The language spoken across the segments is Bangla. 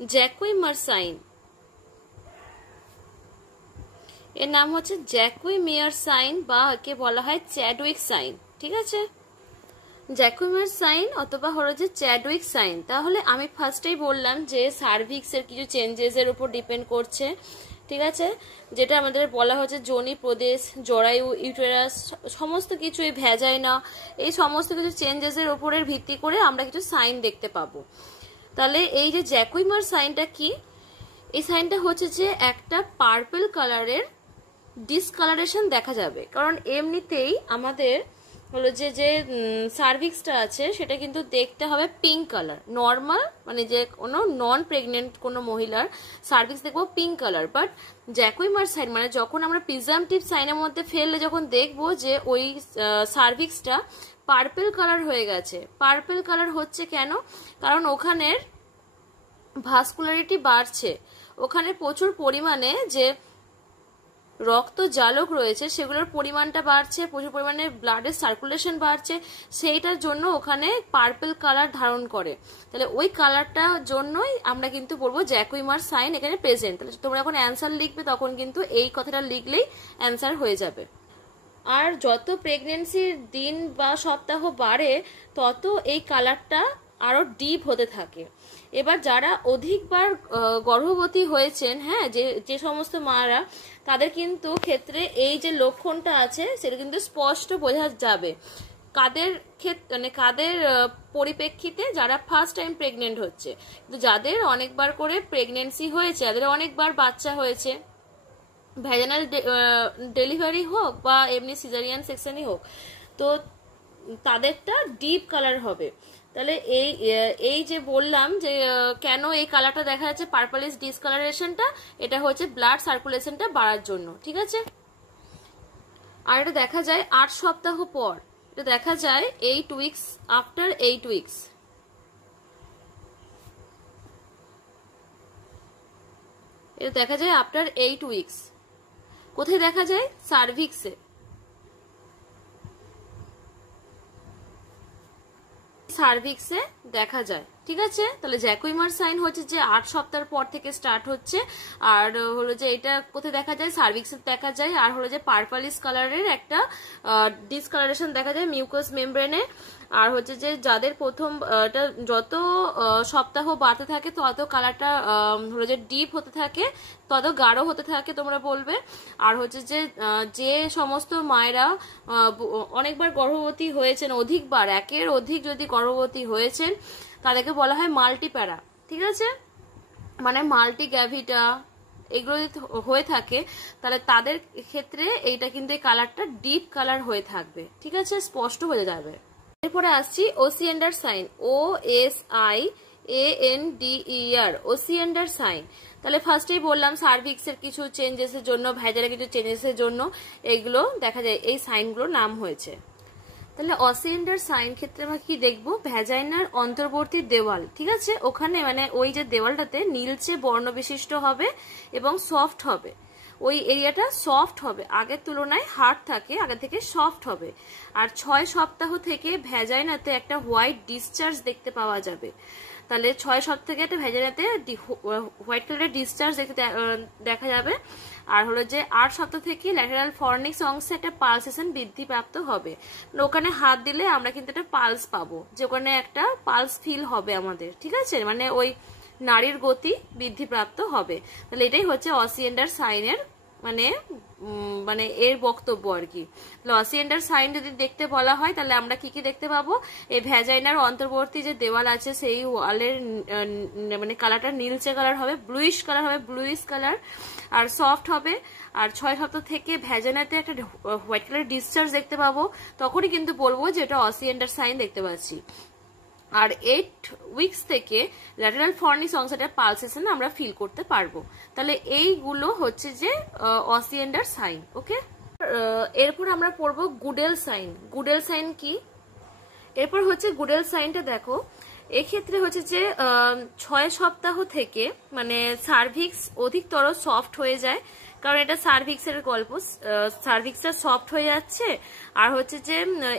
জ্যাকুইমার সাইন, এর নাম হচ্ছে জ্যাকুইমিয়ার সাইন বা একে বলা হয় চ্যাডউইক সাইন। ঠিক আছে, জ্যাকুইমার সাইন অথবা হলো যে চ্যাডউইক সাইন। তাহলে আমি ফার্স্টেই বললাম যে সার্ভিক্স এর কিছু চেঞ্জেস এর উপর ডিপেন্ড করছে। ঠিক আছে, যেটা আমাদের বলা হচ্ছে যোনি প্রদেশ, জরায়ু, ইউটেরাস, সমস্ত কিছু, এই ভ্যাজাইনা, এই সমস্ত কিছু চেঞ্জেস এর উপরের ভিত্তি করে আমরা কিছু সাইন দেখতে পাবো। তাহলে এই যে জ্যাকুইমার সাইনটা কি, এই সাইনটা হচ্ছে যে একটা পার্পল কালারের ডিসকালারেশন দেখা যাবে। কারণ এমনিতেই আমাদের হলো যে যে সার্ভিক্সটা আছে সেটা কিন্তু দেখতে হবে পিঙ্ক কালার, নর্মাল মানে যে কোনো নন প্রেগনেন্ট কোনো মহিলার সার্ভিক্স দেখবো পিঙ্ক কালার। বাট জ্যাকুইমার সাইন মানে যখন আমরা প্রিজাম্পটিভ সাইনের মধ্যে ফেললে যখন দেখবো যে ওই সার্ভিক্সটা পার্পল কালার হয়ে গেছে। পার্পল কালার হচ্ছে কেন? কারণ ওখানের ভাস্কুলারিটি বাড়ছে, ওখানে প্রচুর পরিমাণে যে রক্ত জালক রয়েছে সেগুলোর পরিমাণটা বাড়ছে, প্রচুর পরিমাণে ব্লাডের সার্কুলেশন বাড়ছে, সেইটার জন্য ওখানে পার্পল কালার ধারণ করে। তাহলে ওই কালারটার জন্যই আমরা কিন্তু বলবো জ্যাকুইমার সাইন এখানে প্রেজেন্ট। তাহলে তোমরা যখন অ্যান্সার লিখবে তখন কিন্তু এই কথাটা লিখলেই অ্যান্সার হয়ে যাবে। আর যত প্রেগনেন্সির দিন বা সপ্তাহ বাড়ে তত এই কালারটা আরো ডিপ হতে থাকে। এবার যারা অধিকবার গর্ভবতী হয়েছেন, হ্যাঁ, যে সমস্ত মারা, তাদের কিন্তু ক্ষেত্রে এই যে লক্ষণটা আছে সেটা কিন্তু স্পষ্ট বোঝা যাবে। কাদের ক্ষেত্রে মানে কাদের পরিপ্রেক্ষিতে? যারা ফার্স্ট টাইম প্রেগনেন্ট হচ্ছে। কিন্তু যাদের অনেকবার করে প্রেগনেন্সি হয়েছে, যাদের অনেকবার বাচ্চা হয়েছে, ভ্যাজানাল ডেলিভারি হোক বা এমনি সিজারিয়ান সেকশনই হোক, তো তাদেরটা ডিপ কালার হবে। তাহলে এই যে বললাম যে কেন এই কালারটা দেখা যাচ্ছে পার্পলিশ ডিসকালারেশনটা, এটা হচ্ছে ব্লাড সার্কুলেশনটা বাড়ার জন্য। ঠিক আছে, আর এটা দেখা যায় 8 সপ্তাহ পর, এটা দেখা যায় 8 উইকস, আফটার 8 উইকস। এটা দেখা যায় আফটার 8 উইকস। কোথায় দেখা যায়? সার্ভিক্সে। সার্ভিক্সে দেখা যায়। ঠিক আছে, তাহলে জ্যাকুইমার সাইন হচ্ছে যে 8 সপ্তাহ পর থেকে স্টার্ট হচ্ছে। আর হলো যে এটা কোথায় দেখা যায়? সার্ভিক্সে দেখা যায়। আর হলো যে পার্পলিশ কালারের একটা ডিসকালারেশন দেখা যায় মিউকাস মেমব্রেনে। আর হচ্ছে যে যাদের প্রথম এটা যত সপ্তাহ বাড়তে থাকে তত কালারটা হলো যে ডিপ হতে থাকে, তত গাঢ় হতে থাকে তোমরা বলবে। আর হচ্ছে যে যে সমস্ত মায়েরা অনেকবার গর্ভবতী হয়েছেন, অধিকবার, একের অধিক যদি গর্ভবতী হয়েছেন, তাদেরকে বলা হয় মাল্টিপ্যারা। ঠিক আছে, মানে মাল্টি গ্যাভিটা এগুলো যদি হয়ে থাকে তাহলে তাদের ক্ষেত্রে এইটা কিন্তু এই কালারটা ডিপ কালার হয়ে থাকবে। ঠিক আছে, স্পষ্ট হয়ে যাবে। এরপরে আসছি ওসিয়েন্ডার সাইন, OSIANDER, ওসিয়েন্ডার সাইন। তাহলে ফার্স্টেই বললাম সার্ভিক্সের কিছু চেঞ্জেসের জন্য, ভ্যাজালের কিছু চেঞ্জেসের জন্য এইগুলো দেখা যায়, এই সাইনগুলোর নাম হয়েছে। তাহলে ওসিয়েন্ডার সাইন ক্ষেত্রে আমরা কি দেখবো? ভ্যাজাইনার অন্তর্বর্তী দেওয়াল, ঠিক আছে, ওখানে মানে ওই যে দেওয়ালটাতে নীলচে বর্ণ বিশিষ্ট হবে এবং সফট হবে, ওই এরিয়াটা সফট হবে, আগের তুলনায় হার্ড থাকে, আগে থেকে সফট হবে। আর 6 সপ্তাহ থেকে ভ্যাজাইনাতে একটা হোয়াইট ডিসচার্জ দেখতে পাওয়া যাবে। তাহলে 6 সপ্তাহ থেকে একটা ভ্যাজাইনাতে হোয়াইট কালারের ডিসচার্জ দেখা যাবে। আর হলো যে 8 সপ্তাহ থেকে ল্যাটেরাল ফর্নিক্স অংশে একটা পালসেশন বৃদ্ধি প্রাপ্ত হবে। ওখানে হাত দিলে আমরা কিন্তু একটা পালস পাবো, যে ওখানে একটা পালস ফিল হবে আমাদের। ঠিক আছে, মানে ওই নারীর গতি বৃদ্ধিপ্রাপ্ত হবে। তাহলে এটাই হচ্ছে ওসিয়েন্ডার সাইনের মানে মানে এর বক্তব্য আর কি। ওসিয়েন্ডার সাইন যদি দেখতে বলা হয় তাহলে আমরা কি কি দেখতে পাবো? এই ভ্যাজাইনার অন্তর্বর্তী যে দেওয়াল আছে সেই ওয়ালের মানে কালারটা নীলচে কালার হবে, ব্লুইশ কালার হবে, ব্লুইশ কালার, আর সফট হবে। আর 6 সপ্তাহ থেকে ভ্যাজাইনাতে একটা হোয়াইট কালার ডিসচার্জ দেখতে পাবো, তখনই কিন্তু বলবো যে এটা ওসিয়েন্ডার সাইন দেখতে পাচ্ছি। আর 8 উইকস থেকে ল্যাটেরাল ফর্নিক্স অংশটা পালসেশন আমরা ফিল করতে পারবো। তাহলে এইগুলো হচ্ছে যে ওসিয়েন্ডার সাইন। ওকে, এরপর আমরা পড়বো গুডেল সাইন। গুডেল সাইন কি? এরপর হচ্ছে গুডেল সাইনটা দেখো, এক্ষেত্রে হচ্ছে যে 6 সপ্তাহ থেকে মানে সার্ভিক্স অধিকতর সফট হয়ে যায়, কারণ এটা সার্ভিক্সের গল্প, সার্ভিক্সটা সফট হয়ে যাচ্ছে। আর হচ্ছে যে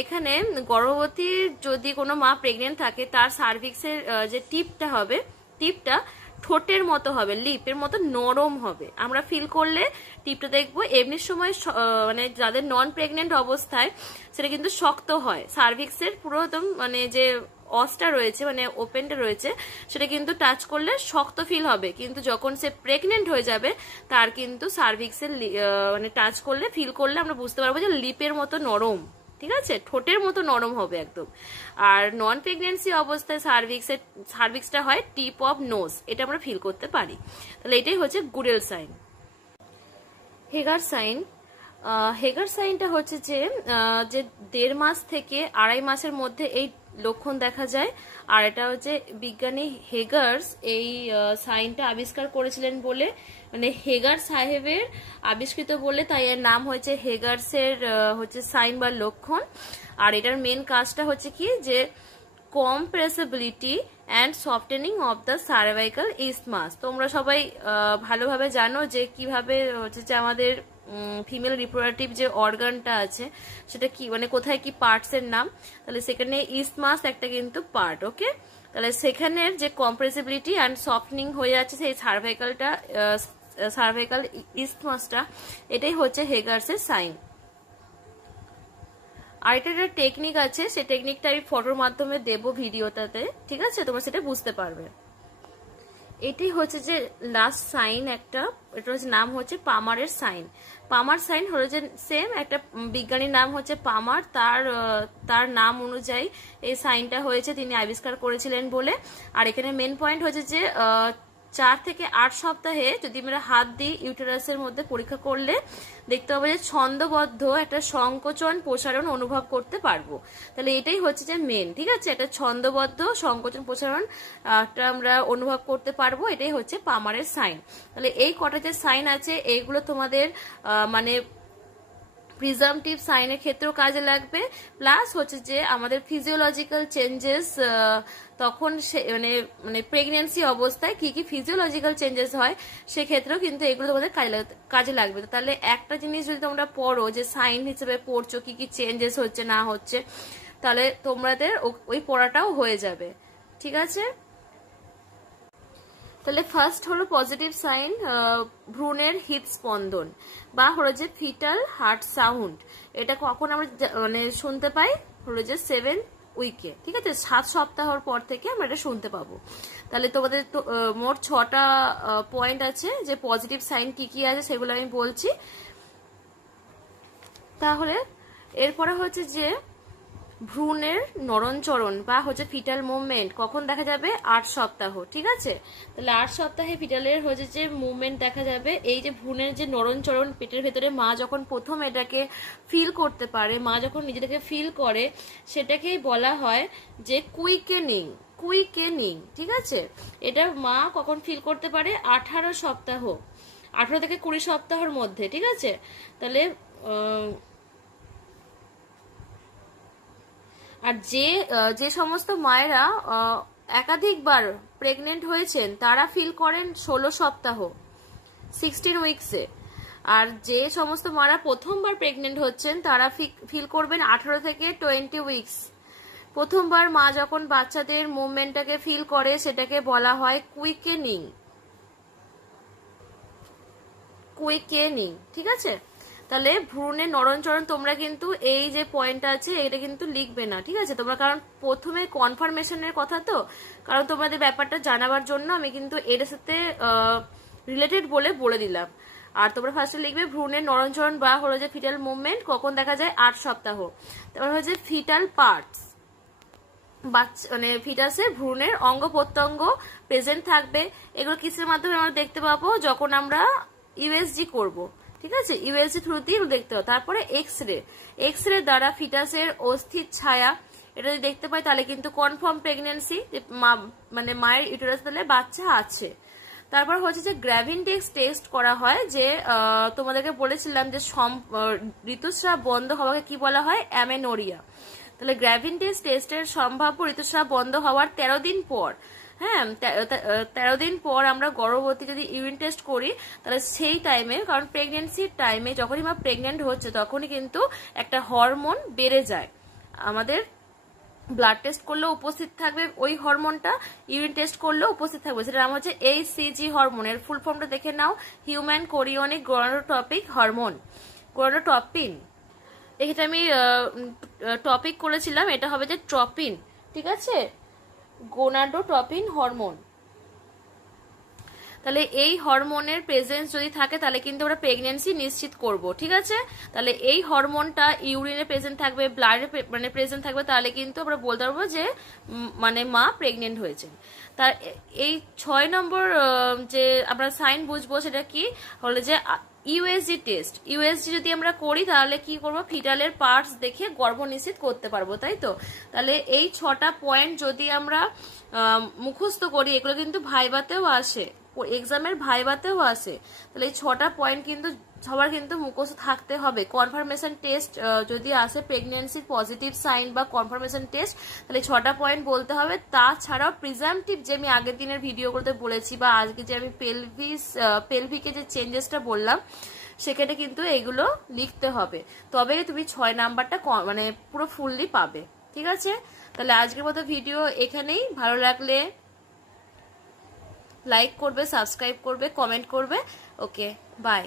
এখানে গর্ভবতী যদি কোনো মা প্রেগনেন্ট থাকে তার সার্ভিক্সের যে টিপটা হবে, টিপটা ঠোঁটের মতো হবে, লিপের মতো নরম হবে। আমরা ফিল করলে টিপটা দেখবো এমনি সময় মানে যাদের নন প্রেগনেন্ট অবস্থায় সেটা কিন্তু শক্ত হয়। সার্ভিক্সের পুরো একদম মানে যে অসটা রয়েছে মানে ওপেনটা রয়েছে সেটা কিন্তু টাচ করলে শক্ত ফিল হবে, কিন্তু যখন সে প্রেগনেন্ট হয়ে যাবে তার কিন্তু সার্ভিক্সের মানে টাচ করলে ফিল করলে আমরা বুঝতে পারবো যে লিপের মতো নরম, ঠিক আছে, ঠোঁটের মতো নরম হবে একদম। আর নন প্রেগনেন্সি অবস্থায় সার্ভিক্সটা হয় টিপ অফ নোজ, এটা আমরা ফিল করতে পারি। তাহলে এটাই হচ্ছে গুডেল সাইন। হেগার সাইন, হেগার সাইনটা হচ্ছে যে 1.5 মাস থেকে 2.5 মাসের মধ্যে এই লক্ষণ দেখা যায়। আর এটা হচ্ছে বিজ্ঞানী হেগার্স এই সাইনটা আবিষ্কার করেছিলেন বলে, মানে হেগার সাহেবের আবিষ্কৃত বলে তাই এর নাম হয়েছে হেগার্সের হচ্ছে সাইন বা লক্ষণ। আর এটার মেন কাজটা হচ্ছে কি যে compressibility and softening of the cervical isthmus. তোমরা সবাই ভালোভাবে জানো যে কিভাবে হচ্ছে যে আমাদের ফিমেল রিপ্রোডাক্টিভ যে অর্গানটা আছে সেটা কি মানে কোথায় কি পার্টস এর নাম, তাহলে সেখানে ইসমাস একটা কিন্তু পার্ট। ওকে, তাহলে সেখানের যে কম্প্রেসিবিলিটি অ্যান্ড সফটেনিং হয়ে যাচ্ছে সেই সার্ভাইকাল ইসমাসটা, এটাই হচ্ছে হেগার্সের সাইন। আর এটা একটা টেকনিক আছে, সেই টেকনিকটা আমি ফটোর মাধ্যমে দেবো ভিডিওটাতে, ঠিক আছে, তোমরা সেটা বুঝতে পারবে। এটাই হচ্ছে যে লাস্ট সাইন একটা, এটা হচ্ছে নাম হচ্ছে পামারের সাইন। পামার সাইন হলো যে সেম একটা বিজ্ঞানীর নাম হচ্ছে পামার, তার নাম অনুযায়ী এই সাইনটা হয়েছে, তিনি আবিষ্কার করেছিলেন বলে। আর এখানে মেন পয়েন্ট হচ্ছে যে 4 থেকে 8 সপ্তাহে যদি আমরা হাত দিই ইউটেরাসের মধ্যে পরীক্ষা করলে দেখতে পাবো যে ছন্দবদ্ধ একটা সংকোচন প্রসারণ অনুভব করতে পারবো। তাহলে এটাই হচ্ছে যে মেন, ঠিক আছে, একটা ছন্দবদ্ধ সংকোচন প্রসারণ আমরা অনুভব করতে পারবো, এটাই হচ্ছে পামারের সাইন। তাহলে এই কটা যে সাইন আছে এইগুলো তোমাদের মানে প্রিজামটিভ সাইনের ক্ষেত্রেও কাজে লাগবে, প্লাস হচ্ছে যে আমাদের ফিজিওলজিক্যাল চেঞ্জেস তখন মানে প্রেগনেন্সি অবস্থায় কি কি ফিজিওলজিক্যাল চেঞ্জেস হয় সেক্ষেত্রেও কিন্তু এগুলো তোমাদের কাজে লাগবে। তাহলে একটা জিনিস যদি তোমরা পড়ো যে সাইন হিসেবে পড়ছো কি কি চেঞ্জেস হচ্ছে না হচ্ছে, তাহলে তোমাদের ওই পড়াটাও হয়ে যাবে, ঠিক আছে। তাহলে ফার্স্ট হলো পজিটিভ সাইন, ভ্রূণের হৃদস্পন্দন বা হলো যে ফিটাল হার্ট সাউন্ড। এটা কখন আমরা মানে শুনতে পাই হলো যে 7 উইকে, ঠিক আছে, 7 সপ্তাহর পর থেকে আমরা এটা শুনতে পাবো। তাহলে তোমাদের মোট 6টা পয়েন্ট আছে যে পজিটিভ সাইন কি কি আছে সেগুলো আমি বলছি। তাহলে এরপরে হচ্ছে যে ভ্রূণের নরণচরণ বা হচ্ছে ফিটাল মুভমেন্ট কখন দেখা যাবে 8 সপ্তাহ, ঠিক আছে। তাহলে 8 সপ্তাহে ফিটালের হচ্ছে যে মুভমেন্ট দেখা যাবে। এই যে ভ্রূণের যে নরণচরণ পেটের ভেতরে মা যখন প্রথম এটাকে ফিল করতে পারে, মা যখন নিজেটাকে ফিল করে সেটাকেই বলা হয় যে কুইকেনিং, ঠিক আছে। এটা মা কখন ফিল করতে পারে 18 সপ্তাহ, 18 থেকে 20 সপ্তাহের মধ্যে, ঠিক আছে। তাহলে আর যে সমস্ত মায়েরা একাধিকবার প্রেগনেন্ট হয়েছেন তারা ফিল করেন 16 সপ্তাহ 16 উইকসে। আর যে সমস্ত মারা প্রথমবার প্রেগনেন্ট হচ্ছেন তারা ফিল করবেন 18 থেকে 20 উইকস। প্রথমবার মা যখন বাচ্চাদের মুভমেন্টটাকে ফিল করে সেটাকে বলা হয় কুইকেনিং, ঠিক আছে। তাহলে ভ্রূণের নরণচরণ তোমরা কিন্তু এই যে পয়েন্টটা আছে এটা কিন্তু লিখবে না, ঠিক আছে, তোমরা, কারণ প্রথমে কনফার্মেশনের কথা তো, কারণ তোমাদের ব্যাপারটা জানাবার জন্য আমি কিন্তু এর সাথে রিলেটেড বলে দিলাম। আর তোমরা ফার্স্টে লিখবে ভ্রূণের নরণচরণ বা হলো যে ফিটাল মুভমেন্ট কখন দেখা যায় 8 সপ্তাহ। তারপর হচ্ছে ফিটাল পার্টস, বাচ্চা মানে ফিটাসে ভ্রূণের অঙ্গ প্রত্যঙ্গ প্রেজেন্ট থাকবে। এগুলো কিসের মাধ্যমে আমরা দেখতে পাবো যখন আমরা ইউএসজি করব, ঠিক আছে, ইউএসজি থ্রু দিয়ে দেখতে পাবো। তারপরে এক্স রে দ্বারা ফিটাসের অস্থির ছায়া এটা যদি দেখতে পাই তাহলে কিন্তু কনফার্ম প্রেগনেন্সি, মানে মায়ের ইউটেরাস তাহলে বাচ্চা আছে। তারপর হচ্ছে যে গ্র্যাভিনটেক্স টেস্ট করা হয়, যে তোমাদেরকে বলেছিলাম যে ঋতুস্রাব বন্ধ হওয়াকে কি বলা হয়, অ্যামেনোরিয়া। তাহলে গ্র্যাভিনটেক্স টেস্টের সম্ভাব্য ঋতুস্রাব বন্ধ হওয়ার 13 দিন পর, হ্যাঁ 13 দিন পর আমরা গর্ভবতী যদি ইউরিন টেস্ট করি তাহলে সেই টাইমে, কারণ প্রেগনেন্সির টাইমে যখনই মা প্রেগনেন্ট হচ্ছে তখনই কিন্তু একটা হরমোন বেড়ে যায় আমাদের ব্লাড টেস্ট করলেও উপস্থিত থাকবে ওই হরমোনটা, ইউরিন টেস্ট করলেও উপস্থিত থাকবে, সেটার নাম হচ্ছে HCG হরমোন। এর ফুল ফর্মটা দেখে নাও, হিউম্যান কোরিয়নিক গনাডোট্রপিক হরমোন, গনাডোট্রপিন। এখানে আমি টপিক করেছিলাম, এটা হবে যে ট্রপিন, ঠিক আছে, গোনাডোট্রপিন হরমোন। তাহলে এই হরমোনের প্রেজেন্স যদি থাকে তাহলে কিন্তু আমরা প্রেগন্যান্সি নিশ্চিত করব, ঠিক আছে। তাহলে এই হরমোনটা ইউরিনে প্রেজেন্ট থাকবে, ব্লাডে মানে প্রেজেন্ট থাকবে, তাহলে কিন্তু আমরা বলতে পারবো যে মানে মা প্রেগনেন্ট হয়েছেন। তার এই 6 নম্বর যে আমরা সাইন বুঝবো সেটা কি হলো যে ইউএসজি টেস্ট। ইউএসজি যদি আমরা করি তাহলে কি করব, ফিটালের পার্টস দেখে গর্ভ নিশ্চিত করতে পারবো, তাই তো। তাহলে এই 6টা পয়েন্ট যদি আমরা মুখস্থ করি, এগুলো কিন্তু ভাইভাতেও আসে, এক্সামের ভাইভাতেও আসে। তাহলে এই 6টা পয়েন্ট কিন্তু সবার কিন্তু মুখস্থ থাকতে হবে। কনফার্মেশন টেস্ট যদি আসে প্রেগন্যান্সির পজিটিভ সাইন বা কনফার্মেশন টেস্ট, তাহলে 6টা পয়েন্ট বলতে হবে। তাছাড়াও প্রিজাম্পটিভ যে আমি আগের দিনের ভিডিওগুলোতে বলেছি বা আজকে যে আমি পেলভিকে যে চেঞ্জেসটা বললাম সেখানে কিন্তু এগুলো লিখতে হবে, তবে তুমি 6 নাম্বারটা মানে পুরো ফুললি পাবে, ঠিক আছে। তাহলে আজকের মতো ভিডিও এখানেই। ভালো লাগলে লাইক করবে, সাবস্ক্রাইব করবে, কমেন্ট করবে। ওকে, বাই।